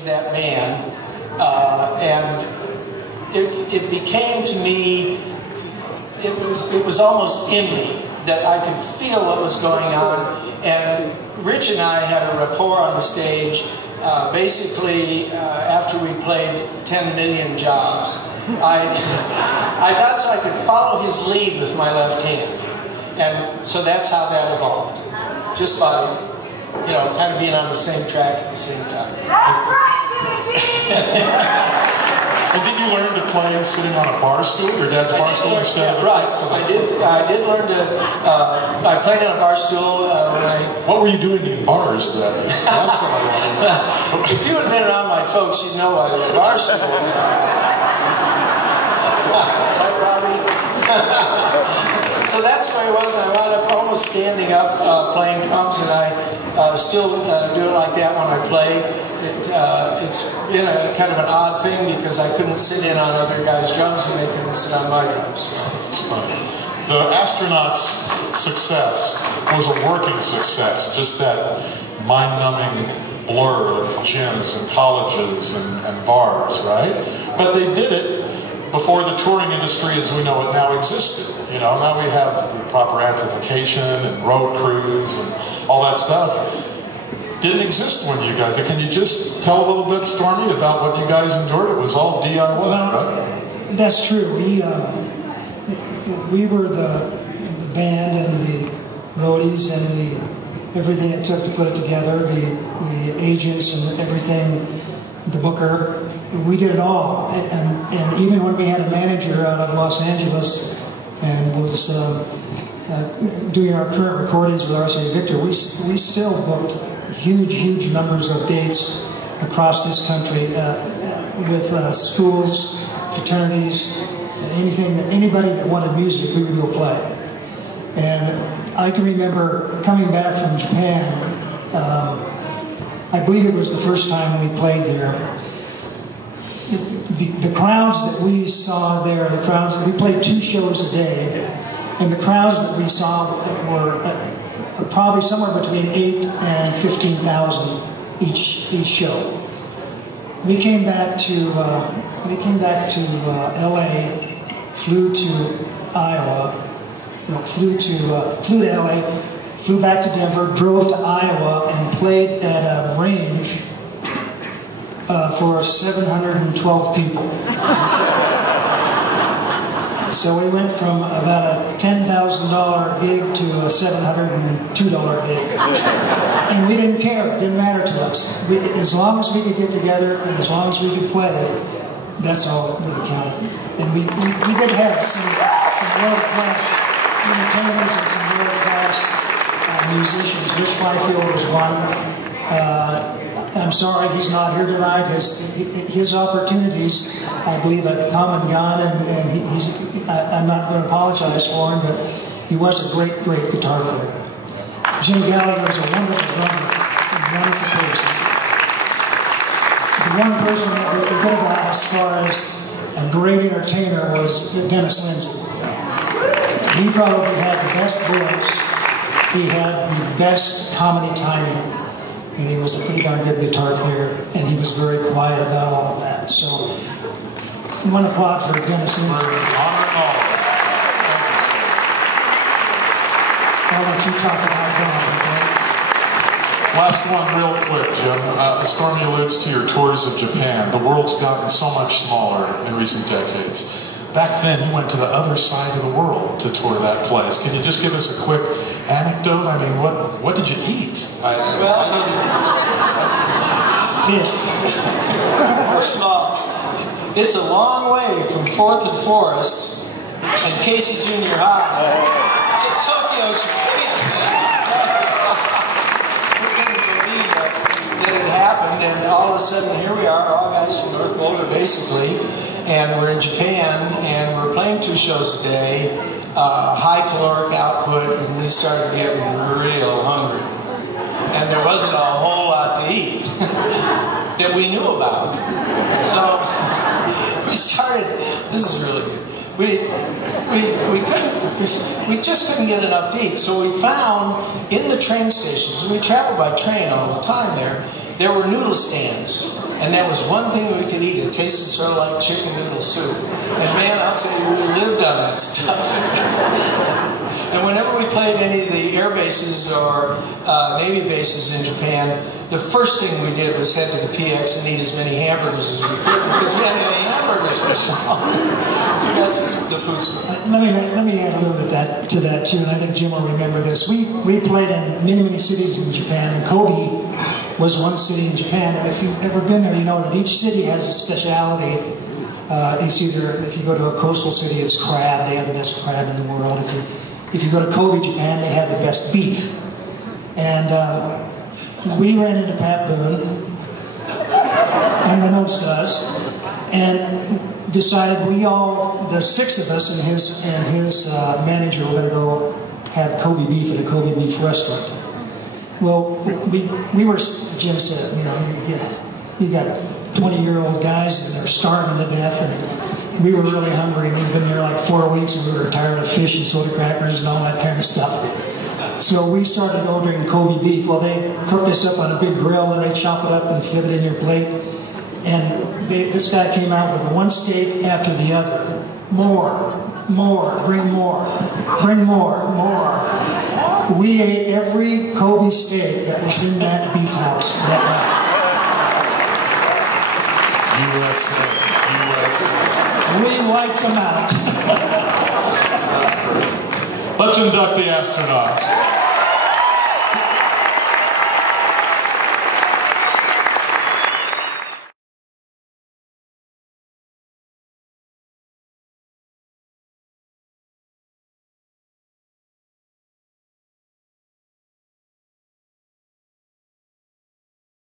for that band, and it became to me, it was almost in me that I could feel what was going on. And Rich and I had a rapport on the stage. Basically, after we played 10 million jobs, I got so I could follow his lead with my left hand. And so that's how that evolved. Just by, kind of being on the same track at the same time. And did you learn to play sitting on a bar stool, your dad's bar stool instead of... Right, so I did learn to, I played on a bar stool when I... What were you doing in bars then? That's what I want to know. If you had been around my folks, you'd know I was a bar stool. Right, Robbie? So that's the way it was, and I wound up almost standing up playing drums, and I still do it like that when I play. It's been a kind of an odd thing because I couldn't sit in on other guys' drums and they couldn't sit on my drums. So. It's funny. The astronauts' success was a working success, just that mind-numbing blur of gyms and colleges and bars, right? But they did it before the touring industry as we know it now existed. Now we have the proper amplification and road crews and all that stuff. Didn't exist when you guys. Can you just tell a little bit, Stormy, about what you guys endured? It was all DIY, right? That's true. We were the band and the roadies and everything it took to put it together, the agents and everything, the booker. We did it all. And even when we had a manager out of Los Angeles and was doing our current recordings with RCA Victor, we still booked huge numbers of dates across this country with schools, fraternities, anybody that wanted music, we would go play. And I can remember coming back from Japan. I believe it was the first time we played there. The crowds that we saw there, we played 2 shows a day, and the crowds that we saw were probably somewhere between 8,000 and 15,000 each show. We came back to LA, flew to Iowa, flew to LA, flew back to Denver, drove to Iowa, and played at a range for 712 people. So we went from about a $10,000 gig to a $702 gig. And we didn't care. It didn't matter to us. As long as we could get together and as long as we could play, that's all that really counted. And we did have some world-class entertainers and some world-class musicians. Rich Fifield was one. I'm sorry he's not here tonight. His opportunities, I believe, have come and gone, and I'm not going to apologize for him, but he was a great guitar player. Jim Gallagher is a wonderful drummer, a wonderful person. The one person that we forget about as far as a great entertainer was Dennis Lindsay. He probably had the best voice. He had the best comedy timing. And he was a pretty darn good guitar player, and he was very quiet about all of that. So, one applaud for Dennis Lindsay. I'll let you talk about that, okay? Last one real quick, Jim. Stormy alludes to your tours of Japan. The world's gotten so much smaller in recent decades. Back then, you went to the other side of the world to tour that place. Can you just give us a quick anecdote? I mean, what did you eat? Fish. First of all, it's a long way from 4th and Forest and Casey Junior High to Tokyo, Japan. We couldn't believe that it happened, and all of a sudden, here we are, all guys from North Boulder, basically. And we're in Japan, and we're playing 2 shows a day, high caloric output, and we started getting real hungry. And there wasn't a whole lot to eat that we knew about. So we started, this is really good. We just couldn't get enough to eat. So we found in the train stations, and we traveled by train all the time there were noodle stands. And that was one thing we could eat. It tasted sort of like chicken noodle soup. And man, I'll tell you, we lived on that stuff. And whenever we played any of the air bases or Navy bases in Japan, the first thing we did was head to the PX and eat as many hamburgers as we could because we hadn't had any hamburgers for so long. So that's the food story. Let me add a little bit to that too, and I think Jim will remember this. We played in many cities in Japan, and Kobe was one city in Japan. And if you've ever been there, you know that each city has a speciality. It's either, if you go to a coastal city, it's crab. They have the best crab in the world. If you go to Kobe, Japan, they have the best beef. And we ran into Pat Boone, unbeknownst to us, and decided the six of us and his manager were going to go have Kobe beef at a Kobe beef restaurant. Well, we were, Jim said, you got 20-year-old guys and they're starving to death, and we were really hungry, and we'd been there like 4 weeks, and we were tired of fish and soda crackers and all that kind of stuff. So we started ordering Kobe beef. Well, they cook this up on a big grill, and they chop it up and fit it in your plate. And this guy came out with one steak after the other. More, bring more. We ate every Kobe steak that was in that beef house that night. USA. We wiped them out. Let's induct the astronauts.